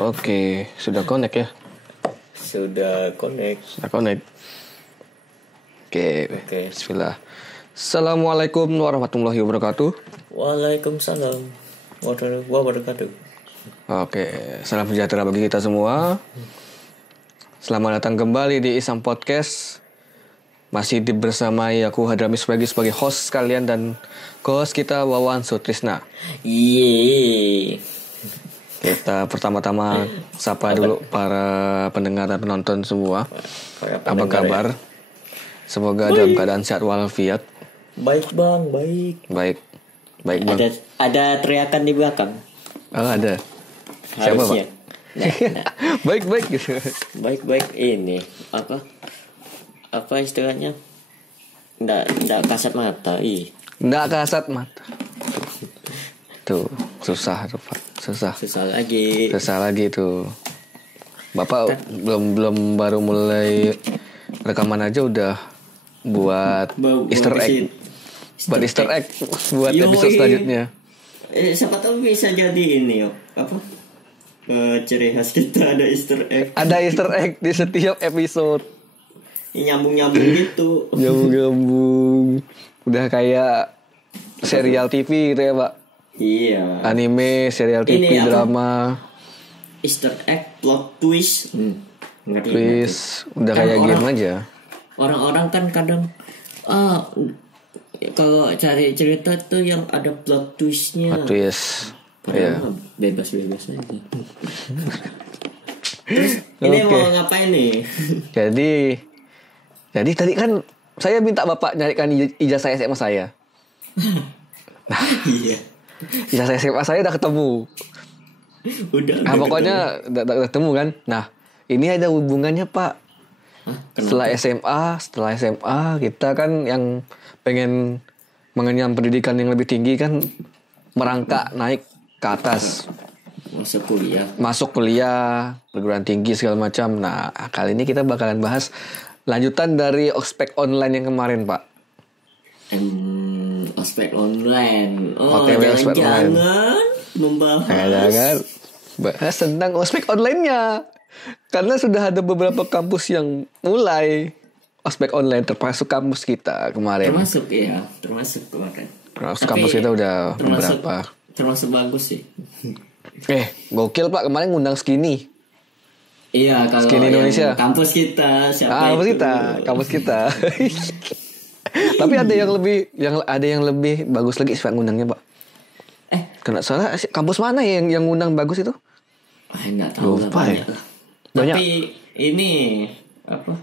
Oke, sudah connect ya? Sudah connect. Oke. Bismillah. Assalamualaikum warahmatullahi wabarakatuh. Waalaikumsalam warahmatullahi wabarakatuh. Oke, salam sejahtera bagi kita semua. Selamat datang kembali di Isam Podcast. Masih bersamai aku Hadramis sebagai host kalian dan co-host kita Wawan Sutrisna. Yeay. Kita pertama-tama sapa dulu para pendengar dan penonton semua. Apa kabar? Semoga dalam keadaan sehat walafiat. Baik bang, baik. Baik bang. Ada teriakan di belakang. Oh ada. Siapa Harusnya. Pak? Baik gitu. Baik ini apa istilahnya? Nggak kasat mata. Nggak kasat mata. Tuh susah tuh Pak. Susah lagi tuh. Bapak belum baru mulai rekaman aja udah buat Easter egg. Buat Easter egg buat episode selanjutnya. Siapa tahu bisa jadi ini ciri khas kita ada Easter egg. Ada Easter egg di setiap episode. Nyambung gitu. Nyambung. Udah kayak serial TV gitu ya Pak. Iya. Anime, serial TV, ini drama. Easter egg, plot twist. Ngerti. Udah kayak game aja. Orang-orang kan kadang kalau cari cerita tuh yang ada plot twistnya. Plot twist. Padahal bebas aja. Terus ini mau ngapain nih? Jadi tadi kan saya minta Bapak nyarikan ijazah SMA saya. Nah, iya. Ijazah SMA saya udah ketemu. Udah pokoknya udah ketemu kan. Nah, ini ada hubungannya Pak. Setelah SMA kita kan yang pengen mengenyam pendidikan yang lebih tinggi kan merangkak naik ke atas. Masuk kuliah, perguruan tinggi segala macam. Nah, kali ini kita bakalan bahas lanjutan dari ospek online yang kemarin, Pak. Ospek online. Jangan membahas. Bahas tentang ospek online-nya. Karena sudah ada beberapa kampus yang mulai ospek online, termasuk kampus kita kemarin. Termasuk kemarin. Kampus kita udah beberapa. Termasuk bagus sih. Gokil Pak, kemarin ngundang Skinny. Iya, kalau Skinny Indonesia. Kampus kita siapa itu? Kampus kita. Tapi ada yang lebih bagus lagi sih ngundangnya, Pak. Kena salah kampus mana yang ngundang bagus itu? Enggak tahu. Lupa ya. Banyak. Tapi ini apa?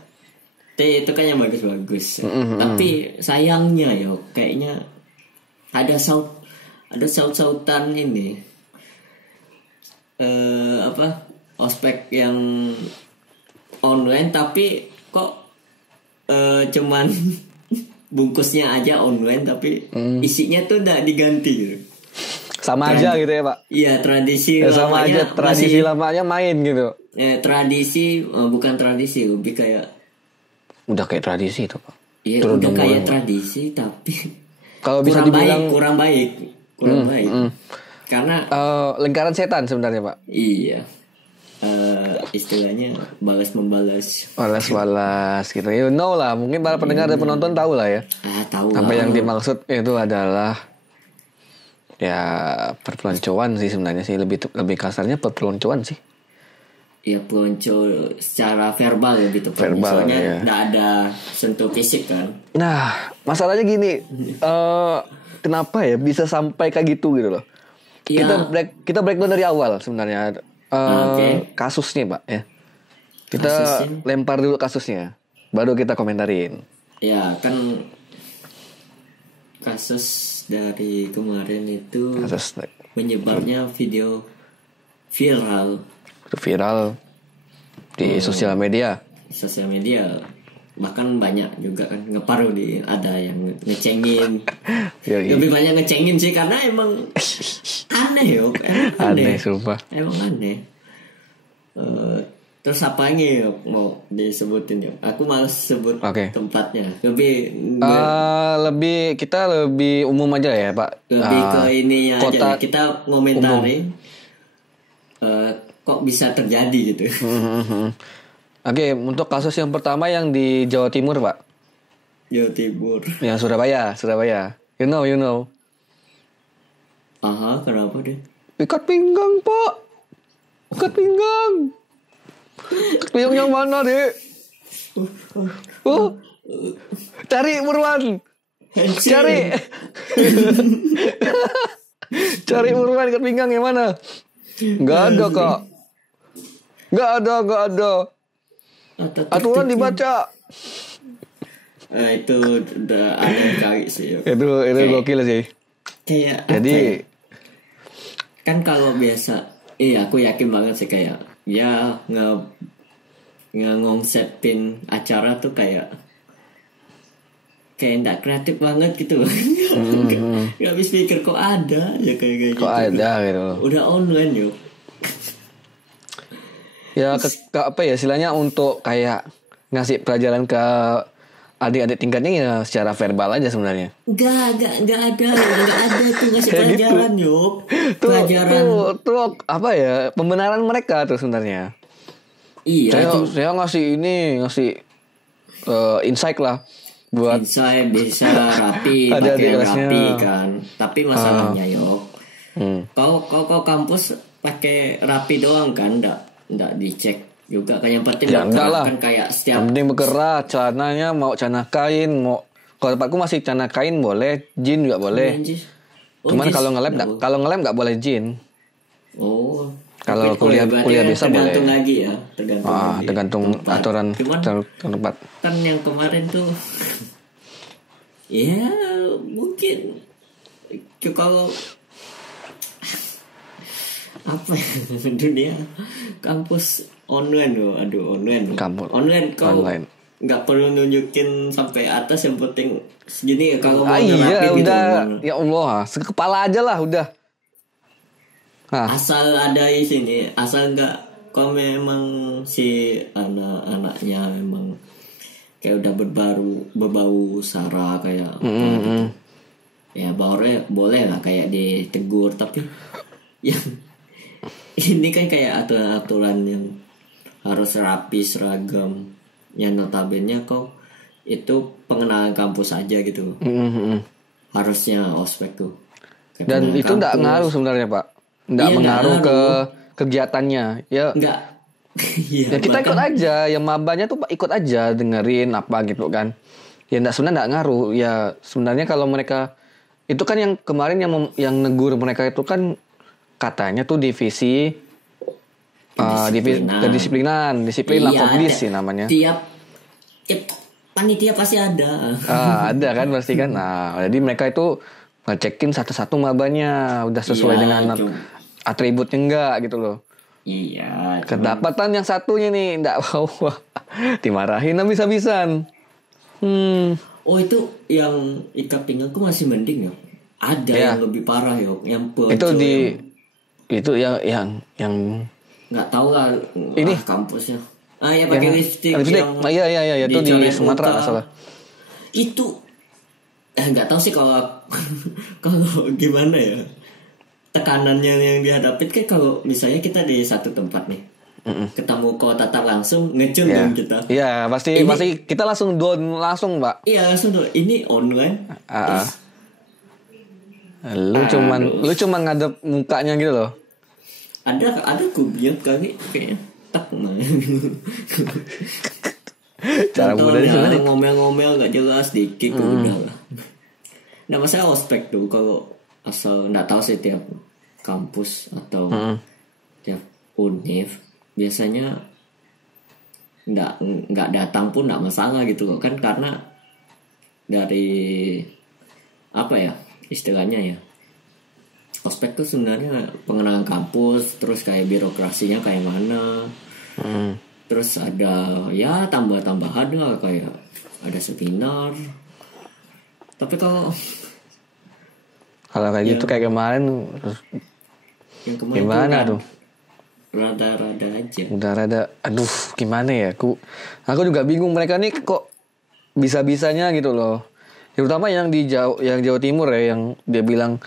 Itu kan yang bagus-bagus. Tapi sayangnya kayaknya ada saut-sautan ini. Ospek yang online tapi kok cuman bungkusnya aja online tapi isinya tuh enggak diganti gitu. Sama aja gitu ya Pak. Iya, tradisi sama aja, tradisi lamanya main gitu. Tradisi bukan tradisi, lebih kayak udah kayak tradisi itu Pak. Iya, udah kayak tradisi tapi kalau bisa dibilang kurang baik. Karena lingkaran setan sebenarnya Pak. Iya. Istilahnya balas gitu. You know lah, mungkin para pendengar dan penonton tahu lah ya. Tahu. Apa yang dimaksud itu adalah ya perpeloncoan sih sebenarnya sih, lebih kasarnya perpeloncoan sih. Ya pelonco secara verbal ya gitu. Soalnya enggak ada sentuh fisik kan. Nah, masalahnya gini, kenapa ya bisa sampai kayak gitu loh. Ya. Kita breakdown dari awal sebenarnya. Kasusnya Pak ya. Kita lempar dulu kasusnya, baru kita komentarin. Ya kan kasus dari kemarin itu menyebarnya video viral di sosial media. Bahkan banyak juga kan ngeparodi, ada yang ngecengin. Lebih banyak ngecengin sih karena emang aneh aneh sumpah. Emang aneh. Terus apa lagi mau disebutin ya? Aku malas sebut tempatnya. Lebih kita lebih umum aja ya Pak. Lebih ke ininya kota aja. Kita ngomentari kok bisa terjadi gitu. Oke, untuk kasus yang pertama yang di Jawa Timur, Pak. Jawa Timur. Yang Surabaya. You know. Aha, kenapa deh? Ikat pinggang, Pak. Ikat pinggang. Ikat pinggang yang mana, Dek? Cari buruan. Cari buruan ikat pinggang yang mana? Nggak ada, Kak. Nggak ada. Aturan dibaca. Itu udah aneh kali sih. Itu gokil sih. Kayak jadi kan kalau biasa, aku yakin banget sih kayak ya ngonsepin acara tuh kayak nggak kreatif banget gitu. Nggak habis pikir kok ada ya kayak gitu. Kok ada gitu. Udah online yuk. Ya apa ya istilahnya untuk kayak ngasih pelajaran ke adik-adik tingkatnya ya secara verbal aja sebenarnya. Enggak ada tuh ngasih pelajaran gitu. Yuk. Pelajaran tuh apa ya pembenaran mereka tuh sebenarnya. Iya. Saya ngasih insight lah buat insight bisa rapi, pakai rapi kan. Tapi masalahnya Yok. Kau kampus pakai rapi doang kan, enggak dicek juga kan, yang penting ya, kan kayak setiap yang penting bergerak, celananya mau celana kain, mau kalau tempatku masih celana kain boleh, jean juga boleh. Cuman kalau nge-lab nggak boleh jean. Kalau kuliah biasa boleh. Tergantung lagi ya, tergantung aturan tempat. Kan yang kemarin tuh ya mungkin kalau apa ya, dunia kampus online loh, online kau nggak perlu nunjukin sampai atas, yang penting segini ya kalau mau ngerapi gitu. Ya Allah, sekepala aja lah udah. Asal ada di sini, asal nggak kau memang si anak-anaknya memang kayak udah berbau sara kayak gitu. Ya boleh lah kayak ditegur, tapi yang ini kan kayak aturan yang harus rapi, seragam, yang notabene kau itu pengenalan kampus aja gitu. Harusnya ospek tuh. Dan itu nggak ngaruh sebenarnya Pak, nggak mengaruh ke kegiatannya ya. Nggak. Ya kita ikut aja, yang mabanya tuh ikut aja dengerin apa gitu kan. Ya sebenarnya nggak ngaruh. Ya sebenarnya kalau mereka itu kan yang kemarin yang negur mereka itu kan katanya tuh divisi kedisiplinan, disiplin lah Kopdis sih namanya. Tiap panitia pasti ada. Ada kan pasti kan. Nah, jadi mereka itu ngecekin satu-satu mabanya udah sesuai dengan atributnya enggak gitu loh. Iya. Kedapatan yang satunya nih enggak mau. Dimarahin habis-habisan. Itu yang ikat pinggangku masih mending ya. Ada yang lebih parah ya, yang itu yang nggak tahu lah ini kampusnya. Ya pakai lipstick yang iya itu di Sumatera salah. Itu nggak tahu sih kalau gimana ya tekanannya yang dihadapin kan, kalau misalnya kita di satu tempat nih ketemu kau tatap langsung ngecun dong kita. Iya pasti kita langsung down langsung Pak. Iya langsung down. Ini online. Lu cuman ngadep mukanya gitu loh. Ada kubiat kali kayaknya tak cara mudah sebenarnya ngomel-ngomel nggak jelas dikit udah lah. Nah masalah ospek tuh kalau asal nggak tahu sih tiap kampus atau tiap univ biasanya nggak datang pun nggak masalah gitu loh kan, karena dari apa ya istilahnya ya, ospek tuh sebenarnya pengenalan kampus, terus kayak birokrasinya kayak mana, terus ada ya tambah-tambahan lah kayak ada seminar. Tapi kalau kayak gitu kayak kemarin gimana tuh? Rada-rada aja. Rada aduh gimana ya, aku juga bingung mereka nih kok bisa-bisanya gitu loh. Terutama yang di Jawa Timur ya, yang dia bilang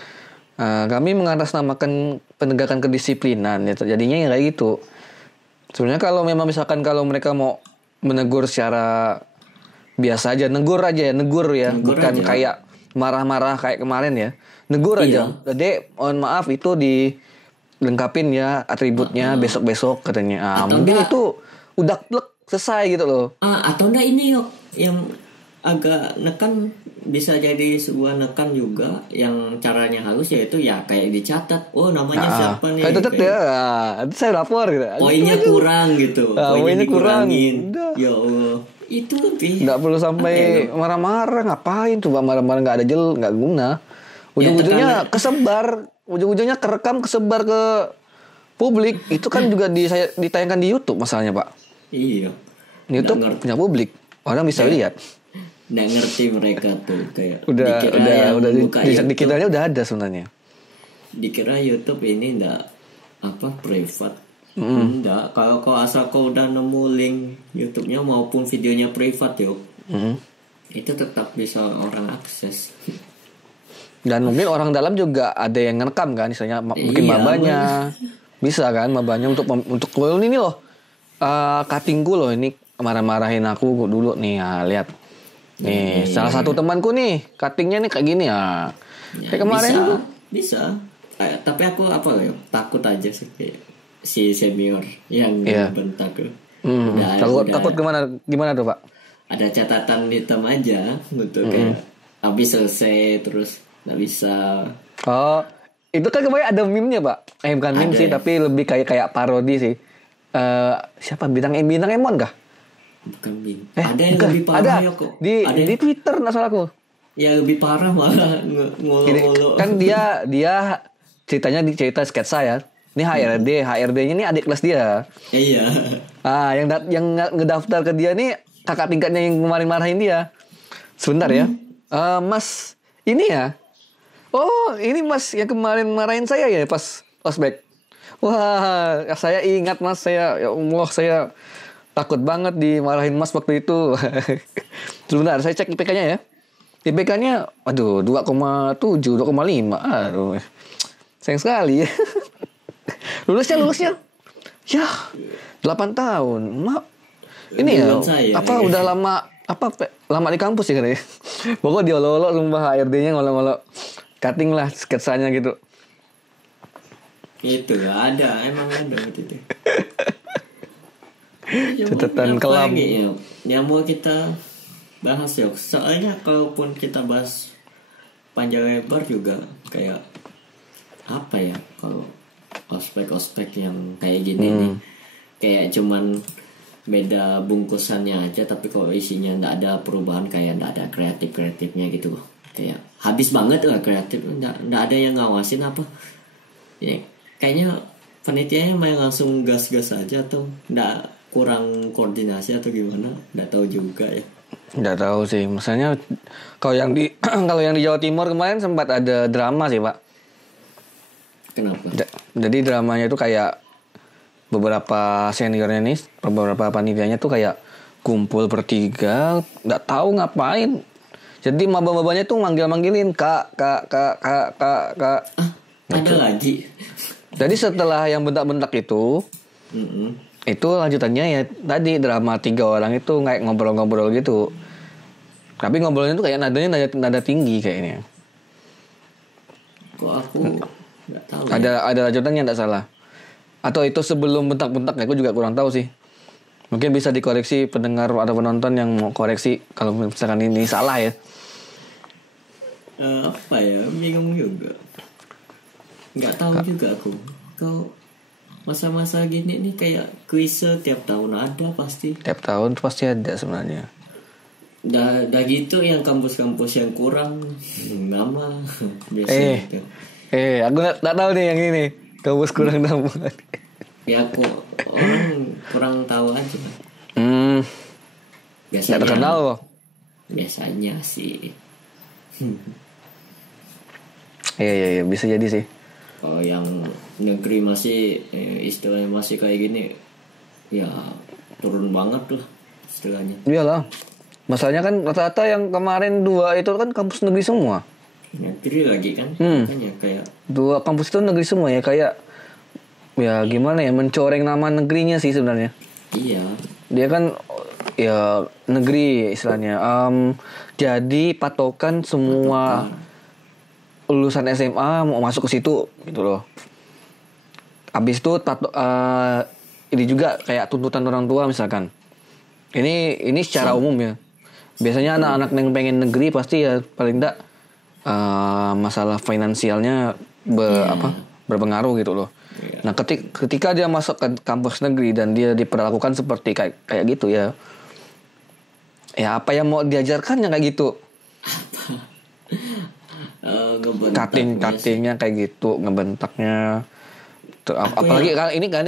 kami mengatasnamakan penegakan kedisiplinan ya, jadinya yang kayak gitu. Sebenarnya kalau memang misalkan kalau mereka mau menegur secara biasa aja, negur ya, Negur bukan aja. kayak marah-marah kayak kemarin ya. Negur aja. Iya. Dek, mohon maaf itu dilengkapin ya atributnya besok-besok katanya. Atau Mungkin enggak, itu udah plek selesai gitu loh. atau enggak ini yuk yang agak nekan, bisa jadi sebuah nekan juga yang caranya halus, yaitu ya kayak dicatat, oh namanya siapa nih, Kayak tetep kayak ya. Itu saya lapor gitu. poinnya kurang gitu, Poinnya kurang. dikurangin. Udah. Ya Allah, itu lebih Nggak perlu sampai apa ya, marah-marah, ngapain coba marah-marah, nggak ada nggak guna. Ujung-ujungnya kesebar, ujung-ujungnya kerekam kesebar ke publik. Itu kan juga ditayangkan di YouTube masalahnya Pak. iya, YouTube nggak ngerti, punya publik, orang bisa lihat. nggak ngerti mereka tuh, kayak Udah dikira yang buka di YouTube, dikiranya udah ada sebenarnya. dikira YouTube ini nggak apa privat. Enggak, kalau kau asal kau udah nemu link YouTube-nya maupun videonya privat yuk, itu tetap bisa orang akses. Dan mungkin orang dalam juga ada yang ngerekam kan, misalnya mungkin Iya, mabanya bisa kan, mabanya untuk lo ini loh, cuttingku loh ini marah-marahin aku dulu nih ya, lihat nih salah satu temanku nih cuttingnya nih kayak gini ya, Ya, kayak kemarin itu. bisa. Tapi aku apa ya, takut aja sih kayak si senior yang Iya. bentak tuh. Takut gimana tuh Pak? Ada catatan hitam aja gitu, kayak habis selesai terus nggak bisa. Oh, itu kan kemarin ada meme-nya Pak. Bukan meme Ada sih, ya? tapi lebih kayak parodi sih. Siapa bintang Emon kah? Bukan Bing. Ada yang Enggak, lebih parah ada ya kok. di Ada yang di Twitter nggak salah aku. ya lebih parah malah Ini, ngolo-ngolo. kan dia ceritanya di cerita sketsa ya. Ini HRD-nya ini adik kelas dia. Iya. Yang ngedaftar ke dia nih kakak tingkatnya yang kemarin marahin dia. Sebentar ya. Mas, ini ya. Oh, ini Mas yang kemarin marahin saya ya pas ospek. Wah, saya ingat Mas, ya Allah, saya takut banget dimarahin Mas waktu itu. Sebentar, saya cek IPK-nya ya. IPK-nya, aduh, 2,7, 2,5. Aduh, sayang sekali ya. Lulusnya. Ya, 8 tahun. Ini ya, Duluan saya, apa ya. udah lama di kampus ya katanya. Pokoknya dia olok-olok sumpah, HRD-nya ngolok-ngolok cutting lah sketsanya gitu. Itu emang ada waktu itu. Catatan Apa kelam. lagi ya? Yang mau kita bahas yuk. Soalnya kalaupun kita bahas panjang lebar juga kayak apa ya, kalau ospek yang kayak gini nih, kayak cuman beda bungkusannya aja, tapi kalau isinya nggak ada perubahan, kayak nggak ada kreatifnya gitu, kayak habis banget lah kreatif, nggak ada yang ngawasin apa ya, kayaknya panitianya main langsung gas-gas aja, atau nggak, kurang koordinasi atau gimana, nggak tahu juga ya. Nggak tahu sih, misalnya kalau yang di kalau yang di Jawa Timur kemarin sempat ada drama sih Pak. Kenapa? Jadi dramanya itu kayak beberapa seniornya nih, beberapa panitianya tuh kayak kumpul bertiga, nggak tahu ngapain. Jadi maba-mabanya tuh manggilin kak. Ada lagi. Jadi setelah yang bentak-bentak itu lanjutannya ya tadi drama 3 orang itu kayak ngobrol-ngobrol gitu. Tapi ngobrolnya tuh kayak nadanya nada tinggi kayaknya. Kok aku nggak tahu. Ada lanjutannya nggak salah. Atau itu sebelum bentak-bentak ya, aku juga kurang tahu sih. Mungkin bisa dikoreksi pendengar atau penonton yang mau koreksi kalau misalkan ini salah ya. Apa ya, bingung juga. Nggak tahu juga aku. Kau masa-masa gini nih kayak kuise tiap tahun ada pasti. Tiap tahun pasti ada sebenarnya. Dah gitu yang kampus-kampus yang kurang nama biasanya gitu. Aku nggak tahu nih yang ini. Kampus kurang nama. Ya aku orang kurang tahu aja. Nggak terkenal loh. Biasanya sih. Iya, bisa jadi sih. Kalau yang negeri masih istilahnya masih kayak gini, ya turun banget lah istilahnya. Iyalah. Masalahnya kan rata-rata yang kemarin 2 itu kan kampus negeri semua. Negeri lagi kan, makanya kayak 2 kampus itu negeri semua ya, kayak ya gimana ya, mencoreng nama negerinya sih sebenarnya. Iya. Dia kan ya negeri istilahnya. Jadi patokan semua lulusan SMA mau masuk ke situ gitu loh. Habis itu ini juga kayak tuntutan orang tua misalkan. Ini secara umum ya. Biasanya anak-anak yang pengen negeri pasti ya paling enggak masalah finansialnya berpengaruh gitu loh. Nah, ketika dia masuk ke kampus negeri dan dia diperlakukan seperti kayak gitu ya. Ya apa yang mau diajarkan yang kayak gitu. Cutting-cuttingnya kayak gitu, ngebentaknya. Apalagi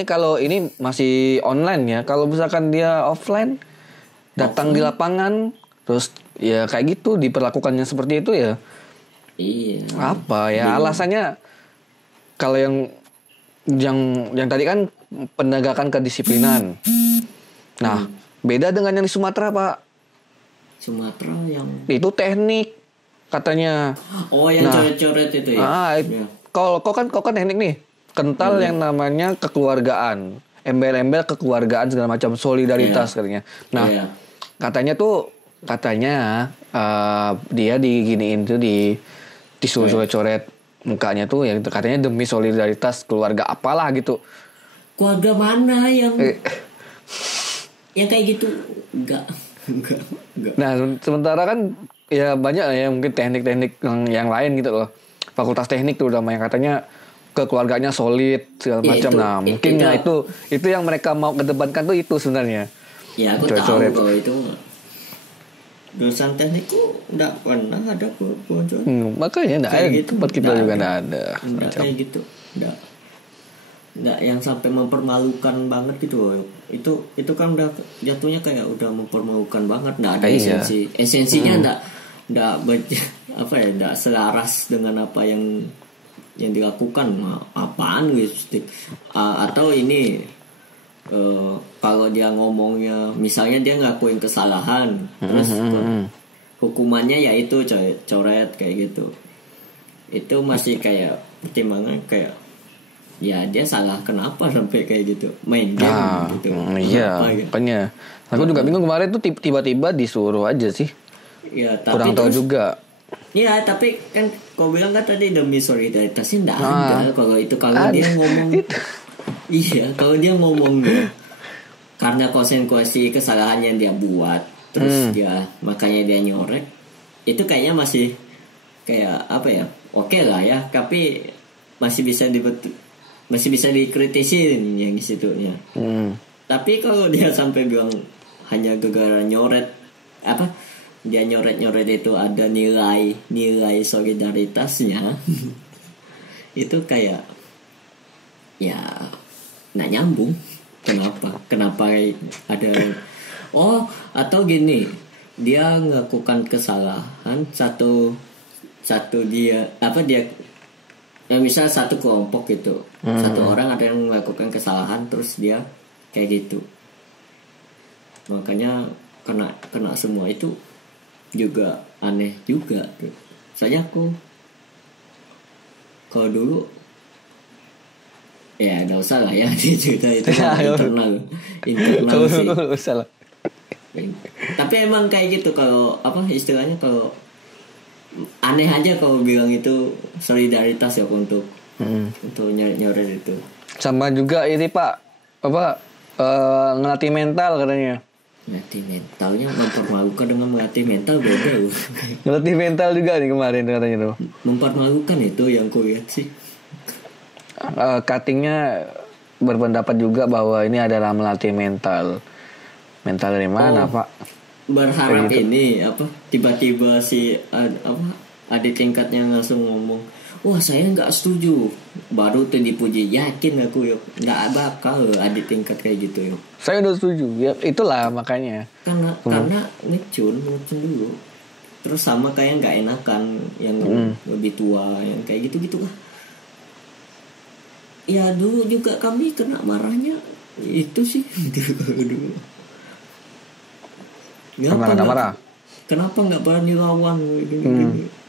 kalau ini masih online ya. Kalau misalkan dia offline datang di lapangan terus ya kayak gitu diperlakukannya seperti itu ya. Iya. Apa ya alasannya? Kalau yang tadi kan penegakan kedisiplinan. Nah, beda dengan yang di Sumatera, Pak. Sumatera yang itu teknik katanya. Oh, yang coret-coret itu ya. Kau kan teknik nih. Kental yang namanya kekeluargaan, embel-embel kekeluargaan segala macam, solidaritas katanya. Nah, katanya dia diginiin tuh disuruh coret mukanya tuh yang katanya demi solidaritas keluarga apalah gitu. Keluarga mana yang kayak gitu? Enggak. Nah, sementara kan ya banyak ya mungkin teknik-teknik yang lain gitu loh. Fakultas teknik tuh udah yang katanya kekeluarganya solid segala macam. Nah, mungkin itu yang mereka mau kedepankan tuh itu sebenarnya. Ya, aku tahu kalau itu jurusan teknikku enggak pernah ada bocor. Makanya enggak ada gitu, tempat kita juga enggak ada. Enggak kayak gitu. Enggak yang sampai mempermalukan banget gitu. Itu kan udah jatuhnya kayak udah mempermalukan banget, enggak ada esensi. Esensinya enggak enggak selaras dengan apa yang dilakukan. Apaan gitu. Atau ini kalau dia ngomongnya misalnya dia ngakuin kesalahan terus hukumannya yaitu coret kayak gitu, itu masih kayak pertimbangan kayak ya dia salah kenapa sampai kayak gitu main game gitu. Iya makanya aku juga bingung kemarin tuh tiba-tiba disuruh aja sih ya, kurang tahu juga. Iya, tapi kan kau bilang kan tadi demi solidaritasnya enggak ada kalau dia ngomong. Iya, kalau dia ngomong karena konsekuensi kesalahan yang dia buat, terus makanya dia nyorek, itu kayaknya masih kayak apa ya? Oke lah ya, tapi masih bisa dikritisi yang di situnya. Tapi kalau dia sampai bilang hanya gara-gara nyoret dia nyoret itu ada nilai solidaritasnya, itu kayak ya nggak nyambung. Kenapa ada atau gini, dia melakukan kesalahan satu dia ya misal satu kelompok gitu, satu orang ada yang melakukan kesalahan terus dia kayak gitu, makanya kena semua, itu juga aneh juga. Soalnya aku kalau dulu ya nggak usah lah ya dia cerita itu internal sih. Usah lah. Tapi emang kayak gitu, kalau istilahnya kalau aneh aja kalau bilang itu solidaritas ya untuk nyoret itu. Sama juga ini Pak ngelatih mental katanya. Ngelatih mentalnya mempermalukan dengan melatih mental beda. Ngelatih mental juga nih kemarin katanya tuh. Mempermalukan itu yang ku lihat sih. Cuttingnya berpendapat juga bahwa ini adalah melatih mental dari mana Pak? Berharap gitu. Ini tiba-tiba si adik tingkatnya langsung ngomong, wah saya nggak setuju, baru tuh dipuji. Yakin aku yuk nggak bakal adik tingkat kayak gitu yuk. Saya udah setuju ya, itulah makanya karena ngecun dulu, terus sama kayak nggak enakan yang lebih tua yang kayak gitu lah. Ya dulu juga kami kena marahnya itu sih. Dulu. Kenapa nggak berani lawan?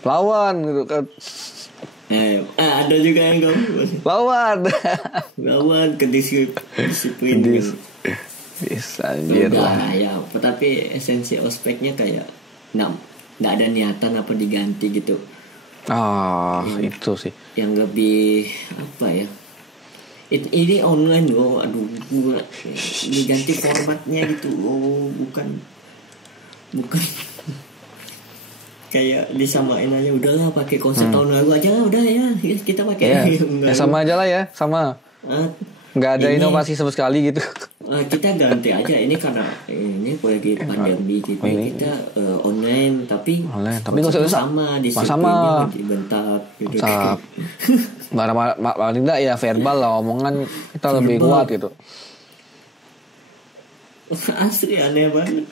Lawan gitu kan? Ada juga yang lawan kedisiplin. Bisa anjir lah. Ya, tapi esensi ospeknya kayak nggak ada niatan apa diganti gitu. Itu sih. Yang lebih apa ya? Ini online loh, aduh, diganti formatnya gitu loh, bukan kayak disamain aja, udahlah pakai konsep tahun lalu aja lah, udah ya kita pakai sama aja lah ya, sama. Nggak ada inovasi sama sekali gitu. Kita ganti aja ini karena ini lagi pandemi gitu, kita online tapi nggak usah sama disiplinnya dibentak gitu. Paling enggak ya verbal lah, omongan kita lebih kuat gitu. Asli aneh banget.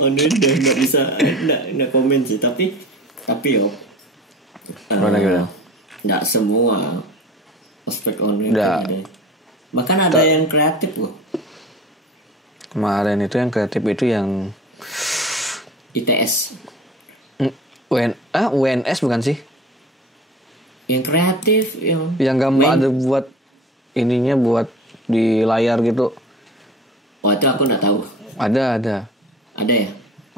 Online udah nggak bisa nggak komen sih, tapi nggak semua ospek online ada. Bahkan ada yang kreatif loh. Kemarin itu yang kreatif itu yang ITS. UNS bukan sih? Yang kreatif yang gambar ada buat ininya buat di layar gitu. Itu aku nggak tahu. Ada ya?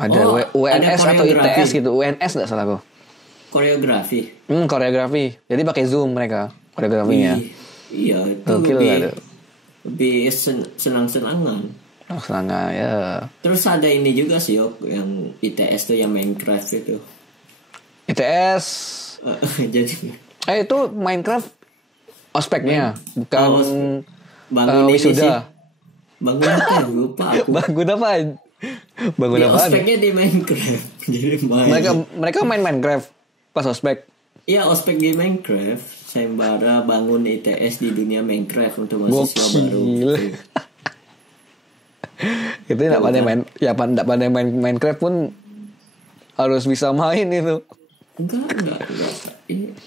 Ada UNS atau ITS gitu. UNS nggak salah aku. Koreografi. Koreografi. Jadi pakai Zoom mereka koreografinya. Iya, itu lebih senang-senangan. Senangan ya. Terus ada ini juga sih yang ITS tuh yang Minecraft itu. ITS. Jadi. Itu Minecraft ospeknya, bukan wisuda. Bangun apa? Lupa aku. Bangun apa? Ospeknya di Minecraft. Jadi mereka main Minecraft pas ospek. Iya, ospek di Minecraft. Sayembara bangun ITS di dunia Minecraft untuk mahasiswa baru. Itu nggak pandai main Minecraft pun harus bisa main itu. Enggak.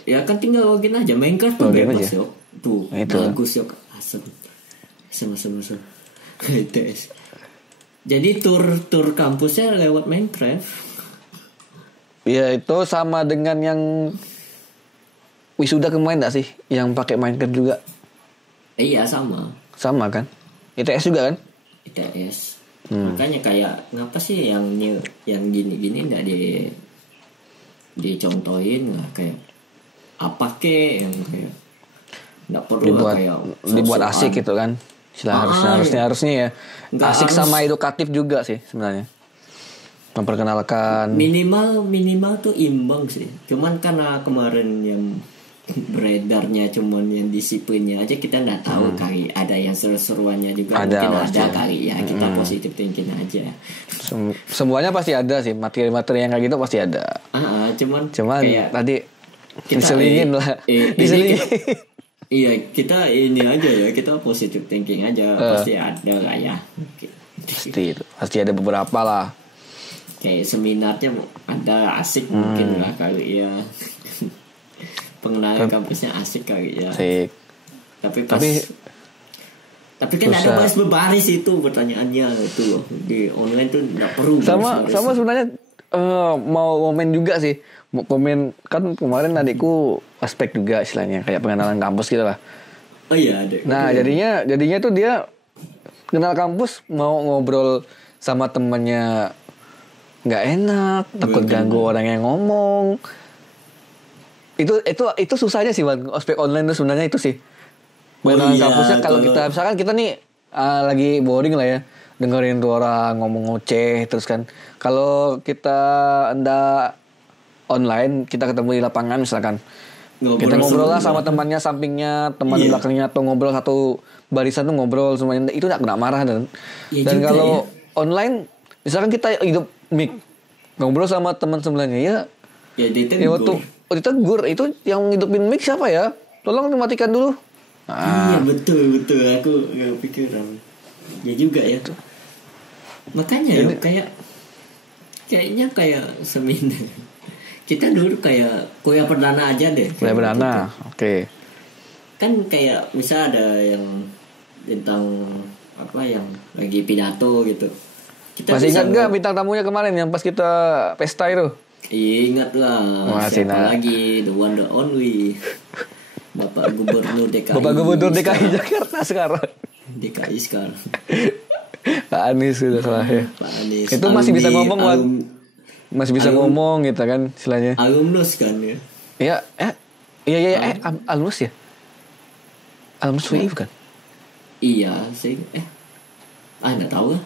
Ya kan tinggal login aja. Minecraft tuh bebas yuk. Tuh itu. Bagus yuk. Asem. ITS. Jadi tur kampusnya lewat Minecraft. Ya itu sama dengan yang wisuda kemarin gak sih? Yang pakai Minecraft juga. Iya sama kan? ITS juga kan? ITS. Makanya kayak ngapa sih yang gini-gini nggak dicontohin lah, kayak apa yang kayak nggak perlu dibuat asik gitu kan? Harusnya ya. Asik sama edukatif juga sih sebenarnya. Memperkenalkan. Minimal tuh imbang sih. Cuman karena kemarin yang beredarnya cuman yang disiplinnya aja, kita nggak tahu kali ada yang seru-seruannya juga. Mungkin ada kali ya, kita positif thinking aja. Semuanya pasti ada sih, materi-materi yang kayak gitu pasti ada. Cuman kayak tadi diselingin lah. Iya, kita ini aja ya, kita positif thinking aja. Pasti ada lah ya. Pasti ada beberapa lah. Kayak seminarnya ada asik mungkin lah kali ya. Pengenalan kampusnya asik kali ya. Asik. Tapi kan ada bahas berbaris itu pertanyaannya itu loh. Di online tuh enggak perlu. Sama sebenarnya mau komen juga sih. Mau komen kan kemarin adikku aspek juga istilahnya kayak pengenalan kampus gitu lah. Oh iya, adek. Nah, jadinya tuh dia kenal kampus mau ngobrol sama temannya nggak enak, takut ganggu orang yang ngomong. Itu susahnya sih bang, ospek online tuh sebenarnya itu sih. Pengenalan kampusnya kalau kita misalkan kita nih lagi boring lah ya, dengerin tuh orang ngomong ngoceh terus kan. Kalau kita ndak online, kita ketemu di lapangan misalkan. Kita ngobrol lah sama temannya sampingnya, teman belakangnya, atau ngobrol satu barisan tuh ngobrol semuanya, itu nggak marah dan kalau online misalkan kita hidup mic ngobrol sama teman sebelahnya ya ditegur itu yang hidupin mic siapa ya, tolong dimatikan dulu. Iya betul aku nggak pikiran ya juga ya tuh, makanya kayaknya kayak seminar kita dulu kayak kuliah perdana aja deh. Kuliah perdana, oke. Kan kayak misal ada yang tentang apa yang lagi pidato gitu. Masih ingat nggak bintang tamunya kemarin yang pas kita pesta itu? Ingat lah, Masih siapa lagi, the one the only Bapak Gubernur DKI. Bapak Gubernur DKI Jakarta sekarang. DKI sekarang. Pak Anies sudah salah ya. Pak Anies. Itu masih bisa ngomong masih bisa ngomong gitu kan istilahnya. Alumnus kan ya. Iya, alumnus ya. Alumnus UI bukan? Iya sih. Nggak tahu lah.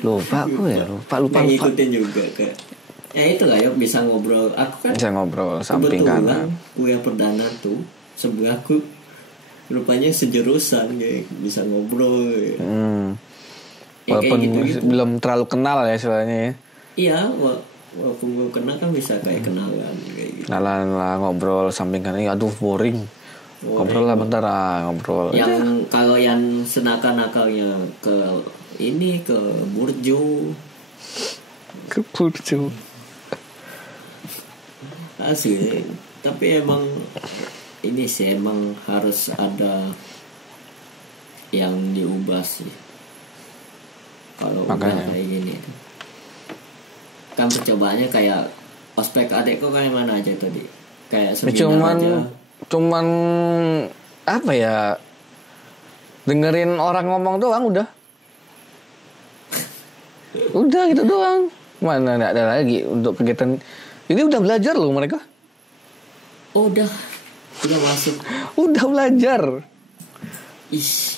Lupa aku ya, lupa. Ngikutin juga kayak. Ya itu lah ya, bisa ngobrol. Aku kan bisa ngobrol samping kanan. Kuliah perdana tuh sebelahku rupanya sejurusan kayak bisa ngobrol. Ya. Walaupun gitu. belum terlalu kenal ya istilahnya ya. Iya, walaupun belum kenal kan bisa kayak kenalan kayak gitu. Kenalan lah, ngobrol samping kanan. Aduh boring. Ngobrol lah bentar ngobrol. Yang kalau yang senakal-nakalnya ke burjo. Ke burjo. Asli, tapi emang ini sih emang harus ada yang diubah sih. Kalau udah kayak gini kan percobaannya kayak ospek adekku kayak mana aja tadi, kayak seminar aja. Cuman apa ya, dengerin orang ngomong doang udah gitu doang. Mana nggak ada lagi untuk kegiatan. Ini udah belajar loh mereka. Oh, udah masuk. Udah belajar. Ih,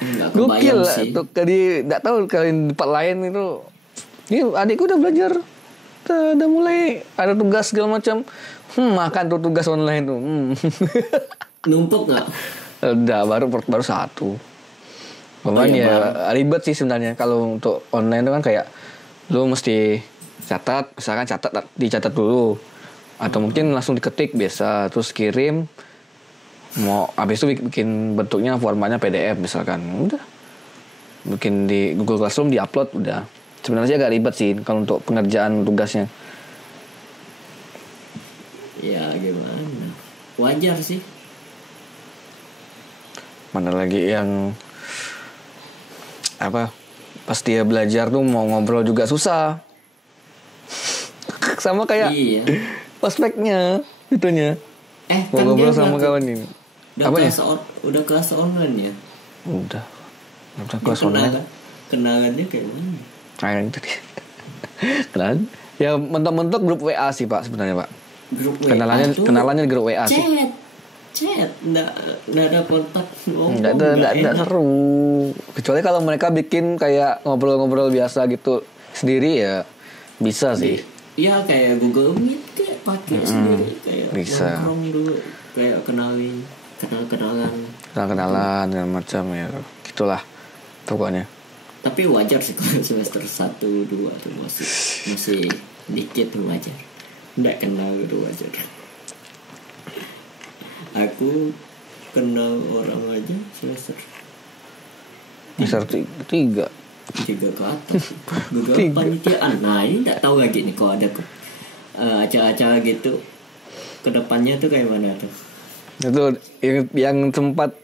nggak gokil kebayang sih. Tadi nggak tahu kalian di tempat lain itu. Ini adikku udah belajar. Udah mulai ada tugas segala macam. Makan tuh tugas online tuh. Numpuk nggak? Udah baru satu. Ya ribet sih sebenarnya kalau untuk online itu kan kayak lu mesti misalkan dicatat dulu atau mungkin langsung diketik biasa terus kirim, mau habis itu bikin bentuknya formatnya PDF misalkan, udah bikin di Google Classroom, diupload, udah. Sebenarnya agak ribet sih kalau untuk pengerjaan tugasnya. Ya gimana, wajar sih. Mana lagi yang pas dia belajar tuh mau ngobrol juga susah. Sama kayak ospeknya itunya. Mau kan ngobrol sama kawan ini. Udah kelas online ya? Udah kelas online. Kenalannya kayak mana? Itu dia. Kenalan? Ya mentok-mentok grup WA sih Pak sebenarnya Pak. Grup WA. Kenalannya di grup WA sih. Chat, nggak ada kontak. Nggak seru. Kecuali kalau mereka bikin kayak ngobrol-ngobrol biasa gitu sendiri ya bisa sih. Iya kayak Google Meet kayak pakai sendiri kayak bisa. Nongkrong dulu kayak kenalan dan macam ya gitulah pokoknya. Tapi wajar sih kalau semester 1, 2 tuh masih dikit tuh wajar. Nggak kenal gitu wajar. Aku kenal orang aja semester 3 ke atas. Beberapa panitiaan. Nah ini nggak tahu lagi nih kalau ada acara-acara gitu kedepannya tuh kayak mana tuh. Itu yang sempat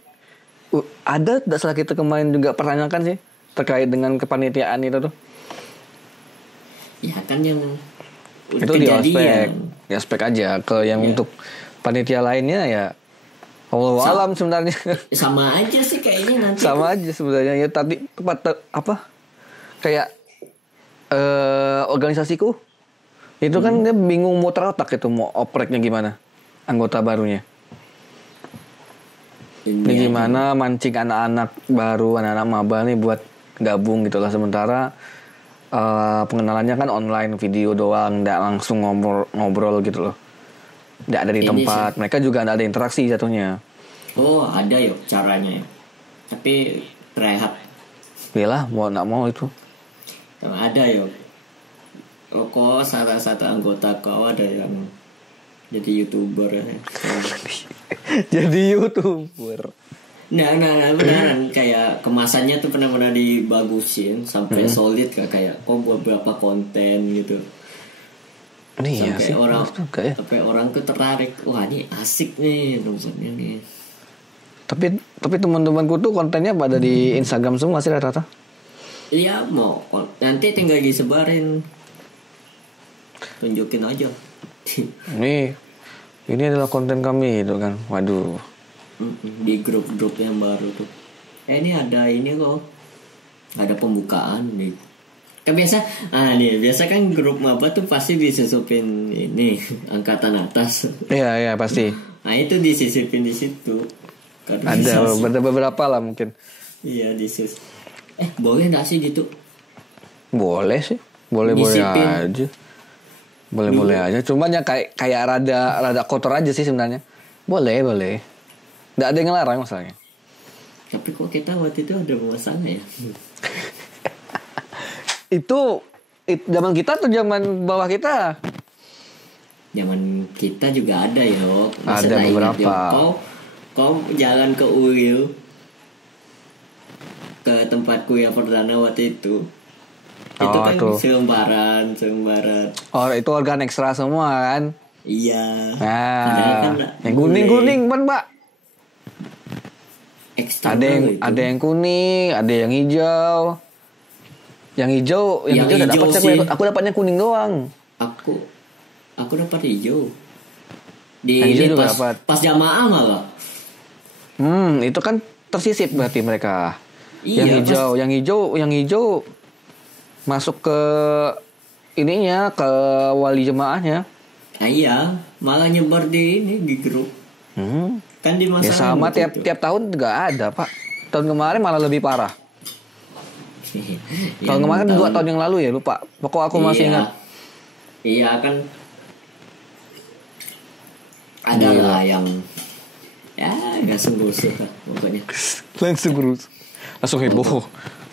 ada tidak salah kita kemarin juga pertanyakan sih terkait dengan kepanitiaan itu tuh. Ya kan yang itu di ospek aja. Kalau yang untuk panitia lainnya ya Allahu alam sebenarnya. Sama aja sih kayaknya nanti. Sama aja sebenarnya ya tadi kayak organisasiku itu kan dia bingung mau otak itu mau opreknya gimana anggota barunya. Ini gimana mancing anak-anak baru, anak-anak maba nih buat gabung gitu lah. Sementara pengenalannya kan online video doang, nggak langsung ngobrol gitu loh. Nggak ada di tempat. Mereka juga nggak ada interaksi jatuhnya. Oh ada yuk caranya ya. Tapi rehat. Iyalah mau nggak mau itu. Ada yuk. Kok salah satu anggota kau ada yang jadi YouTuber ya. Jadi YouTuber. Nah beneran kayak kemasannya tuh benar-benar dibagusin sampai solid kayak beberapa konten gitu. Iya sampai sih, sampai orang tuh tertarik, wah ini asik nih nontonnya nih. Tapi teman-temanku tuh kontennya pada di Instagram semua sih rata-rata. Iya mau nanti tinggal disebarin. tunjukin aja. Ini adalah konten kami itu kan. Waduh. Di grup-grup yang baru tuh. Ini ada ini kok. Ada pembukaan nih. Kan biasa kan grup maba tuh pasti disusupin ini angkatan atas. Iya pasti. Nah itu disisipin di situ. Ada beberapa lah mungkin. Iya boleh nggak sih gitu? Boleh sih. Boleh aja. Boleh aja. Cuman ya kayak rada kotor aja sih sebenarnya. Boleh. Nggak ada yang ngelarang masalahnya. Tapi kok kita waktu itu ada masalah ya? Itu zaman kita atau zaman bawah kita? Zaman kita juga ada ya. Ada beberapa. Kau jalan ke UIL, ke tempatku yang perdana waktu itu. Itu kan selembaran. Oh itu organ ekstra semua kan? Iya. Nah, yang kuning kan Pak? Ekstra ada yang kuning, ada yang hijau. Yang hijau udah dapat. Aku dapatnya kuning doang. Aku dapat hijau. Yang hijau juga pas jamaah malah. Itu kan tersisip berarti mereka. Iya, yang hijau masuk ke ininya, ke wali jemaahnya. Iya, malah nyebar di grup. Kan di masa ya sama tiap tahun nggak ada Pak. Tahun kemarin malah lebih parah. Tahun kemarin 2 tahun yang lalu ya lupa. Pokok aku masih ingat. Iya kan. Ada lah yang langsung rusuh lah pokoknya. Langsung heboh.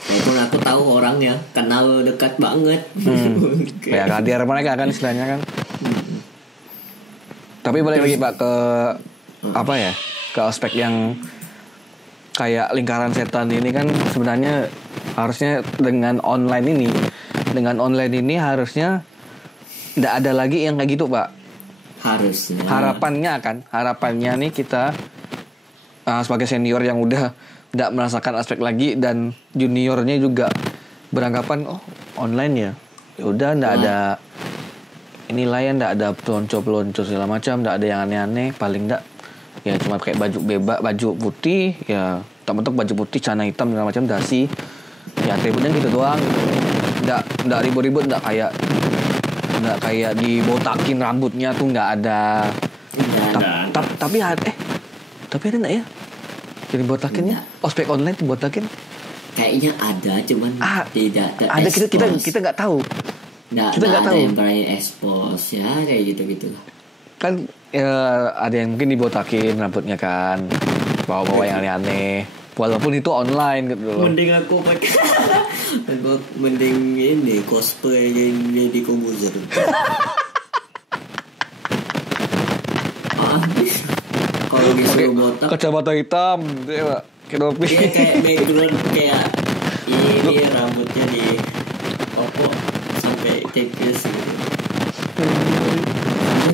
Walaupun aku tahu orangnya, kenal dekat banget. Ya kadir mereka kan istilahnya kan. Tapi balik lagi Pak ke apa ya? Ke aspek yang kayak lingkaran setan ini kan sebenarnya harusnya dengan online ini harusnya tidak ada lagi yang kayak gitu Pak. Harusnya. Harapannya nih kita sebagai senior yang udah tidak merasakan aspek lagi dan juniornya juga beranggapan online ya udah tidak ada inilah ya, tidak ada pelonco segala macam, tidak ada yang aneh-aneh, paling tidak ya cuma pakai baju putih ya, tak bentuk baju putih celana hitam segala macam dasi ya, atributnya gitu doang, tidak ribut-ribut, tidak kayak dibotakin rambutnya tuh nggak ada. Tapi ada nggak ya jadi botakinnya ospek online dibotakin? Kayaknya ada, cuman tidak ada. Kita nggak tahu. Kita nggak tahu yang berani expose ya kayak gitu kan ya, ada yang mungkin dibotakin rambutnya kan, bawa yang aneh-aneh walaupun itu online gitu loh. Mending aku pakai mending ini cosplay jadi Kobuzer. Kalau disuruh botak kacamata hitam dia kedopi. Dia kayak background kayak ini rambutnya di popok sampai tipis gitu.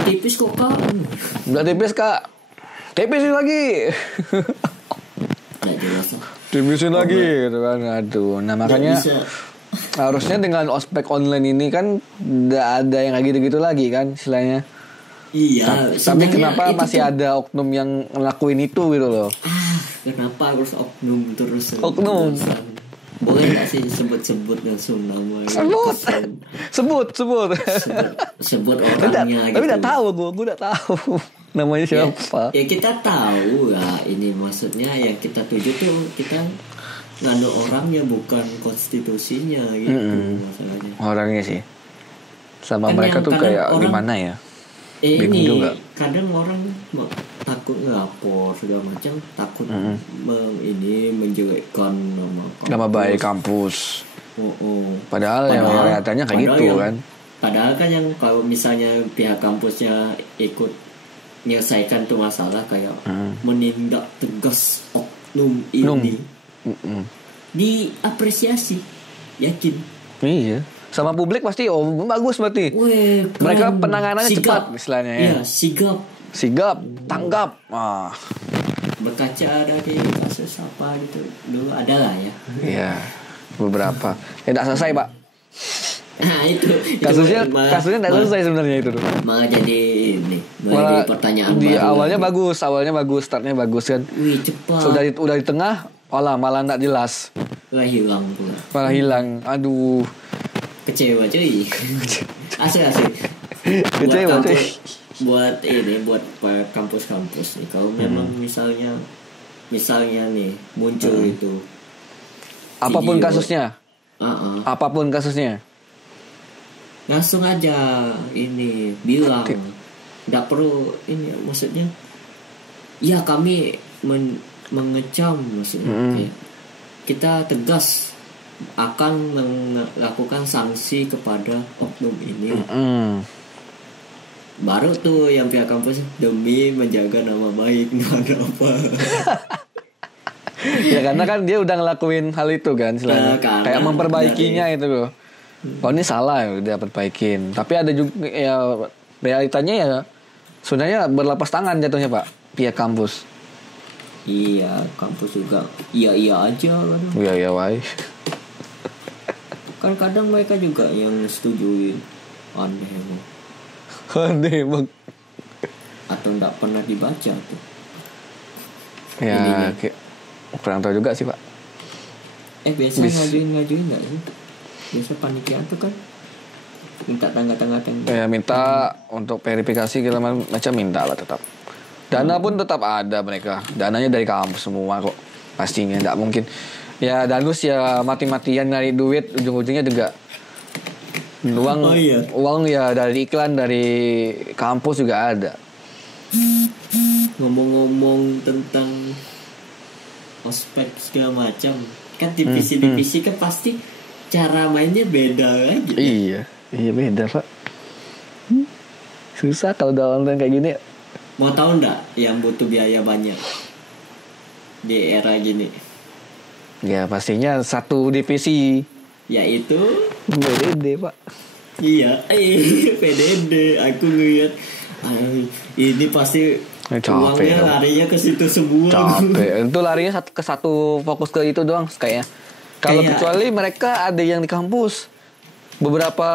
Tipis kok Kak? Udah tipis Kak. Tipisin lagi. Nggak jelas lah. Tipisin lagi gitu kan. Aduh. Nah makanya harusnya dengan ospek online ini kan nggak ada yang kayak gitu-gitu lagi kan istilahnya. Iya. Tapi kenapa masih ada oknum yang ngelakuin itu gitu loh? Kenapa harus oknum terus? Oknum. Boleh nggak sih sebut nama? Sebut orangnya. Tapi nggak tahu gue nggak tahu namanya siapa. Ya kita tahu ya, ini maksudnya yang kita tuju tuh kita nganu orangnya bukan konstitusinya gitu masalahnya. Orangnya sih. Sama kan mereka tuh kayak gimana ya? Ini juga. Kadang orang takut ngelapor segala macam, takut menjelekkan nama baik kampus. Padahal yang kelihatannya kayak gitu kan. Padahal kan yang kalau misalnya pihak kampusnya ikut menyelesaikan tuh masalah kayak menindak tegas oknum ini, diapresiasi, yakin. Iya. Sama publik pasti bagus berarti. Mereka penanganannya cepat istilahnya ya. Iya, sigap, tanggap. Berkaca dari kasus apa gitu dulu ada lah ya. Iya, beberapa. Tidak selesai Pak. Nah itu Kasusnya malah, nggak selesai sebenarnya itu tuh. malah jadi ini, malah Malah jadi pertanyaan di baru awalnya lagi. bagus, startnya bagus kan. Wih cepat. So, udah di tengah, malah nggak jelas, Lah hilang pula. malah hilang. Aduh, Kecewa cuy. Asli. Kecewa, cuy. Buat kampus-kampus nih. Kalau memang misalnya nih muncul itu apapun video, kasusnya, apapun kasusnya. langsung aja ini bilang, nggak perlu ini maksudnya. Ya kami mengecam maksudnya. Kayak, kita tegas akan melakukan sanksi kepada oknum ini. Baru tuh yang pihak kampus demi menjaga nama baik nggak ada apa. Ya karena kan dia udah ngelakuin hal itu kan, kayak memperbaikinya itu loh. Oh ini salah ya udah perbaikin. Tapi ada juga ya realitanya ya sebenarnya berlepas tangan jatuhnya Pak pihak kampus. Iya kampus juga iya aja kan. Iya wae. Kan kadang mereka juga yang setujuin aneh emang. Aneh bang. Atau nggak pernah dibaca tuh. Ya kurang tahu juga sih Pak. Biasa ngajuin nggak sih? Biasa panitia tuh kan minta tangga. Ya minta untuk verifikasi segala macam minta lah tetap. Dana pun tetap ada mereka. Dananya dari kampus semua kok. Pastinya nggak mungkin. Ya Danus ya mati-matian nyari duit, ujung-ujungnya juga uang ya dari iklan dari kampus juga ada. Ngomong-ngomong tentang ospek segala macam, kan divisi kan pasti cara mainnya beda aja. Iya beda Pak. Susah kalau udah online kayak gini. Mau tahu nggak yang butuh biaya banyak di era gini? Ya pastinya satu divisi. Yaitu PDD Pak. Iya, PDD. Aku ngeliat ini pasti uangnya larinya ke situ semua. Capek. Itu larinya ke satu fokus ke itu doang kayaknya. Kalau kecuali mereka ada yang di kampus, beberapa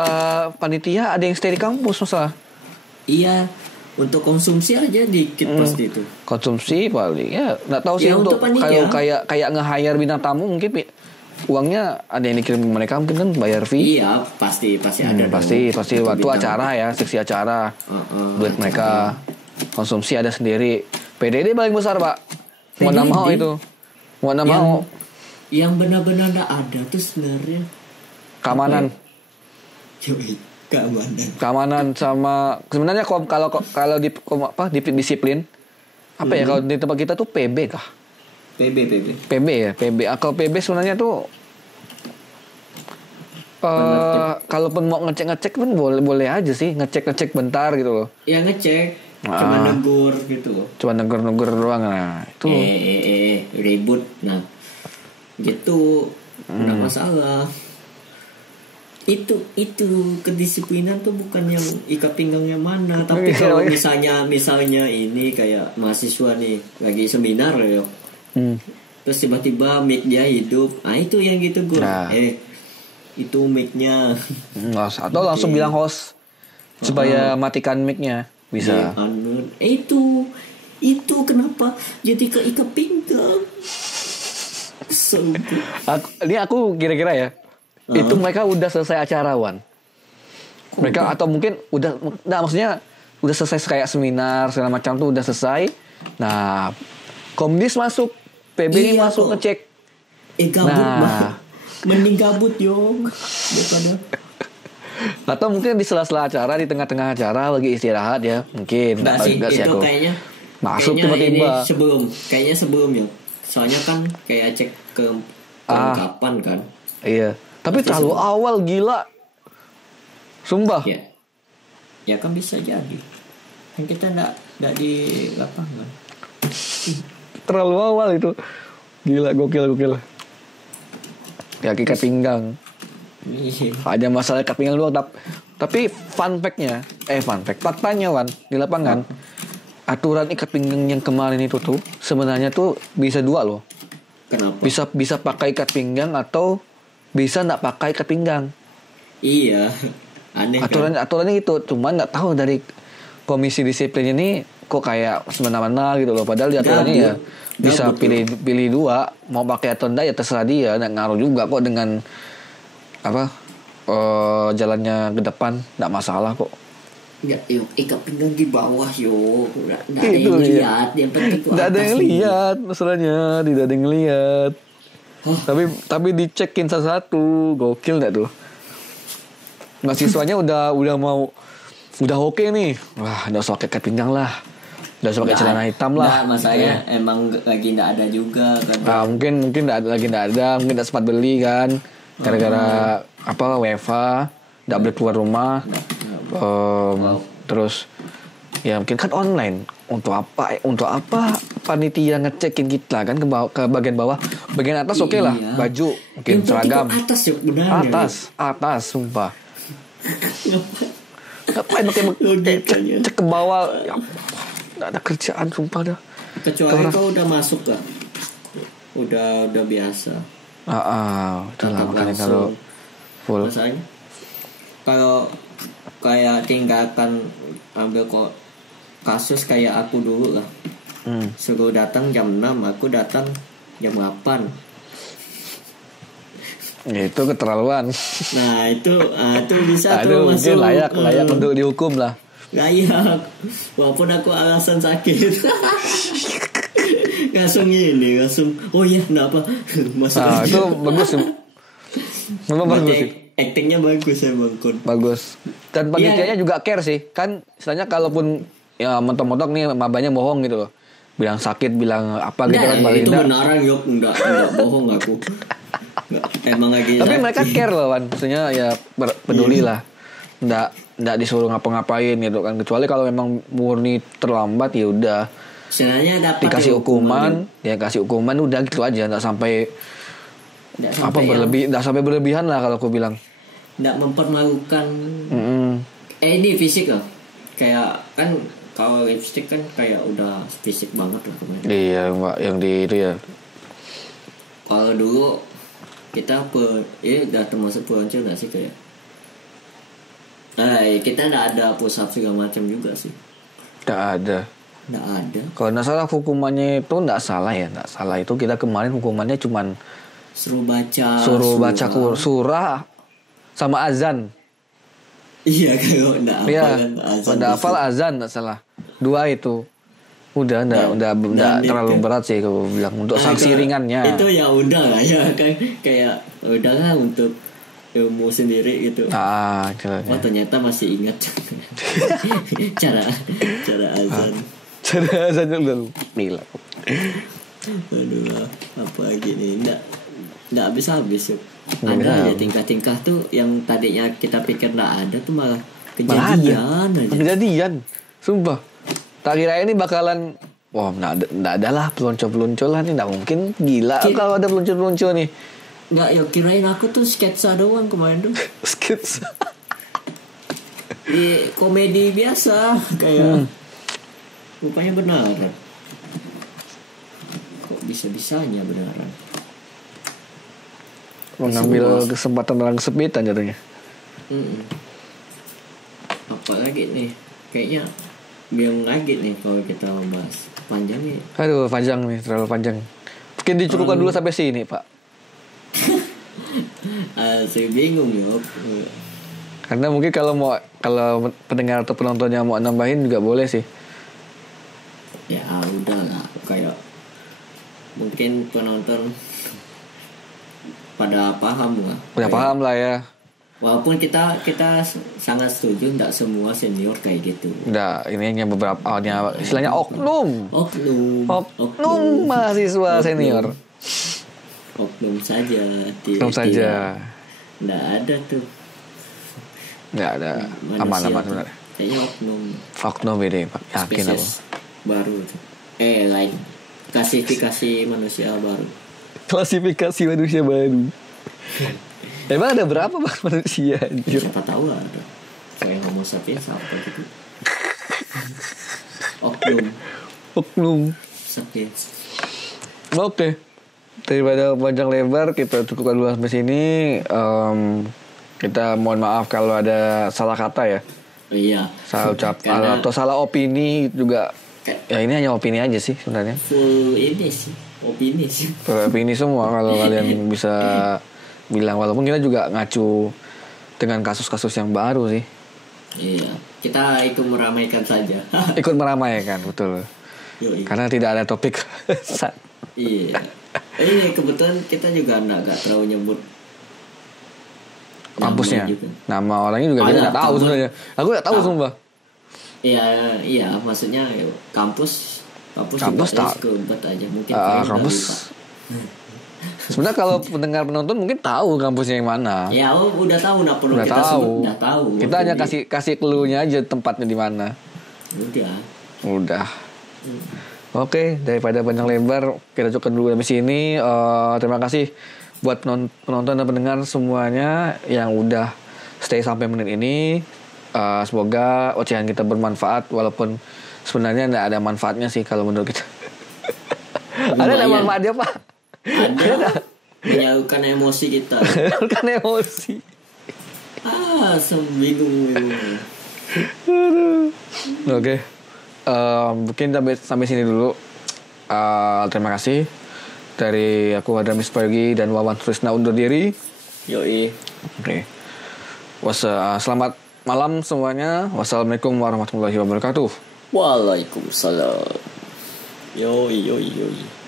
panitia ada yang stay di kampus masalah. Iya, untuk konsumsi aja dikit pasti itu. Konsumsi paling ya nggak tahu sih untuk kayak nge-hire bintang tamu mungkin uangnya ada yang dikirim ke mereka mungkin kan bayar fee. Iya pasti ada. Pasti waktu acara ya seksi acara duit mereka konsumsi ada sendiri. PDD paling besar Pak. Mau nggak mau itu. Mau nggak mau. Yang benar-benar nggak ada tuh sebenarnya keamanan. Keamanan sama sebenarnya kalau di disiplin apa ya kalau di tempat kita tuh PB kah? PB ya PB. Kalau PB sebenarnya tuh kalaupun mau ngecek pun boleh aja sih ngecek bentar gitu loh. Ya ngecek cuma negur gitu loh. Cuma negur doang nah itu. Ribut nah gitu nggak masalah. Itu kedisiplinan tuh bukan yang ikat pinggangnya mana, tapi kalau misalnya ini kayak mahasiswa nih lagi seminar ya, terus tiba-tiba mic dia hidup, itu yang gitu gue, itu micnya, atau langsung bilang host supaya matikan micnya bisa. Itu kenapa jadi keikat pinggang? Ini aku kira-kira ya. Itu mereka udah selesai acara Wan. Mereka atau mungkin maksudnya udah selesai kayak seminar segala macam tuh udah selesai. Nah, Komdis masuk, PB masuk ngecek. Gabut mending gabut yong daripada. Atau mungkin di sela-sela acara di tengah-tengah acara lagi istirahat ya mungkin. Nggak sih itu kayaknya masuk tiba-tiba. Kayaknya sebelum ya. Soalnya kan kayak cek ke kelengkapan kan. Iya. Tapi terlalu awal gila. Sumpah. Ya kan bisa jadi. Kan kita enggak di lapangan. Terlalu awal itu. Gila gokil. Ya ikat pinggang. Ada masalah ikat pinggang doang tapi faktanya Wan di lapangan aturan ikat pinggang yang kemarin itu tuh sebenarnya tuh bisa dua loh. Kenapa? Bisa pakai ikat pinggang atau bisa nggak pakai ikat pinggang. Iya. Aneh kan. Aturannya gitu, cuman nggak tahu dari komisi disiplin ini kok kayak semena-mena gitu loh. Padahal di aturannya ya bisa pilih dua, mau pakai atau enggak ya terserah dia, nggak ngaruh juga kok dengan apa jalannya ke depan, nggak masalah kok. Ya, yuk, ikat pinggang di bawah yuk. Nggak ada yang lihat, yang penting nggak ada yang lihat, masalahnya tidak ada yang lihat. Tapi dicekin satu-satu, gokil nggak tuh? Mahasiswanya udah oke nih. Wah, udah usah pakai ikat pinggang lah. Udah usah pakai celana hitam lah. Nah, masanya emang lagi nggak ada juga kan. Nah, mungkin nggak ada, mungkin nggak sempat beli kan. Gara-gara WFA, nggak boleh keluar rumah. Terus ya mungkin kan online. Untuk apa panitia ngecekin kita kan ke bagian bawah, bagian atas oke lah, baju mungkin seragam. Atas yuk, benar. Atas sumpah. Ngapain pakai cek ke bawah? Ya, nggak ada kerjaan sumpah dah. Kecuali kau udah masuk kan, udah biasa. Udah lah makanya kalau full. Masanya kalau kayak tinggalkan ambil kok kasus kayak aku dulu lah. Suruh datang jam 6, aku datang jam 8. Itu keterlaluan. Nah itu bisa tuh masuk. Mungkin layak untuk dihukum lah. Layak, walaupun aku alasan sakit. langsung. Oh iya, kenapa? Masuk. Itu bagus. Memang bagus sih. Actingnya bagus ya Bang Kun. Bagus. Dan panitianya juga care sih. Kan istilahnya kalaupun ya mentok-mentok nih mabanya bohong gitu loh. Bilang sakit, bilang apa gitu kan. Itu benaran yuk, enggak bohong aku. Emang lagi. Tapi mereka care loh Wan. Maksudnya ya peduli lah. Nggak disuruh ngapa-ngapain gitu kan. Kecuali kalau memang murni terlambat ya udah. Sebenarnya dapat dikasih hukuman, ya kasih hukuman udah gitu aja, nggak sampai berlebihan lah kalau aku bilang. Nggak mempermalukan. Ini fisik loh. Kayak kan kalau lipstick kan kayak udah fisik banget lah kemarin. Iya Mbak, yang di itu ya. Kalau dulu kita udah termasuk pelonco nggak sih kayak? Kita nggak ada push up segala macam juga sih. Nggak ada. Kalau nggak salah hukumannya itu nggak salah itu kita kemarin hukumannya cuman suruh baca surah sama azan. Iya kalau nggak hafal azan nggak salah. 2 itu udah terlalu berat sih kalau bilang untuk sanksi ringannya. Itu ya udah lah ya kan kayak udah lah untuk ilmu sendiri gitu. Ternyata masih ingat cara azan. Cara azan udah gila. Aduh, apa lagi nih? Nggak habis yuk. Ada aja tingkah-tingkah tuh yang tadinya kita pikir nggak ada tuh malah kejadian aja. Kejadian, sumpah. Tak kira ini bakalan, nggak ada lah pelonco lah nih, nggak mungkin gila kalau ada pelonco nih. Nggak, ya kirain aku tuh sketsa doang kemarin tuh. Sketsa. Di komedi biasa kayak. Rupanya beneran. Kok bisa-bisanya beneran? Mengambil kesempatan orang kesepitan jatuhnya. Apalagi nih, kayaknya biang lagi nih kalau kita membahas panjang nih. Aduh, panjang nih, terlalu panjang. Mungkin dicukupkan dulu sampai sini, Pak. Saya bingung ya. Karena mungkin kalau pendengar atau penontonnya mau nambahin juga boleh sih. Ya udahlah, kayak mungkin penonton pada paham lah. Paham lah ya. Walaupun kita sangat setuju tidak semua senior kayak gitu. Enggak, ini hanya beberapa istilahnya oknum mahasiswa senior. Oknum saja. Tidak ada tuh. Enggak ada. Aman-aman sebenarnya. Kayaknya oknum ini Pak, yakin aku. Baru tuh. Lain. Klasifikasi manusia baru. Emang ada berapa Bang manusia anjir? Siapa tahu ada. Kayak Homo sapiens apa gitu. Oknum sapiens. Oke. Daripada panjang lebar kita cukupkan dulu sampai sini. Kita mohon maaf kalau ada salah kata ya. Iya. Salah ucap atau salah opini juga. Ya ini hanya opini aja sih sebenarnya. Full ini sih. Opini sih. Opini semua kalau kalian bisa bilang, walaupun kita juga ngacu dengan kasus-kasus yang baru sih. Iya, kita ikut meramaikan saja. Ikut meramaikan, betul. Yoi. Karena tidak ada topik. Iya. Ini kebetulan kita juga gak terlalu nyebut kampusnya. nama juga. Nama orangnya juga kita nggak tahu sebenarnya. Aku nggak tahu sumpah. Iya, maksudnya kampus tahu. Buat aja mungkin kampus. Sebenarnya kalau pendengar penonton mungkin tahu kampusnya yang mana. Ya, udah tahu, nggak perlu udah kita tahu. sebut, udah tahu. Kita hanya kasih clue-nya aja tempatnya di mana. Udah. Oke, daripada panjang lebar, kita cukupkan dulu sampai sini. Terima kasih buat penonton dan pendengar semuanya yang udah stay sampai menit ini. Semoga ocehan kita bermanfaat, walaupun sebenarnya nggak ada manfaatnya sih kalau menurut kita. Ada manfaatnya Pak? Ada. Menyalurkan emosi kita. Menyalurkan emosi. Bingung. Oke. Mungkin sampai sini dulu. Terima kasih. Dari aku Adamis Pergi dan Wawan Trisna undur diri. Yoi. Oke. Selamat malam semuanya. Wassalamualaikum warahmatullahi wabarakatuh. Waalaikumsalam. Yoi.